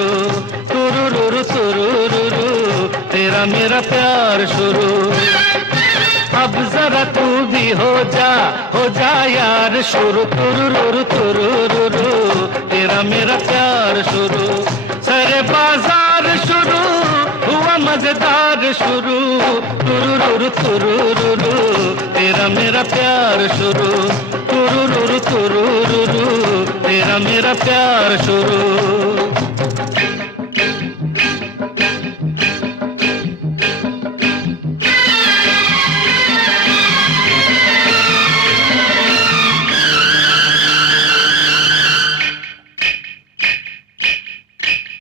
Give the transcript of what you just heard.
शुरू, तुरुरुरु तुरुरुरु, तेरा मेरा प्यार शुरू। अब जरा तू भी हो जा यार शुरू, तुरुरुरु तुरुरुरु, तेरा मेरा प्यार शुरू। सारे बाजार शुरू हुआ मजेदार शुरू, तुरुरुरु तुरुरुरु, तेरा मेरा प्यार शुरू, तुरुरुरु तुरुरुरु, तेरा मेरा प्यार शुरू।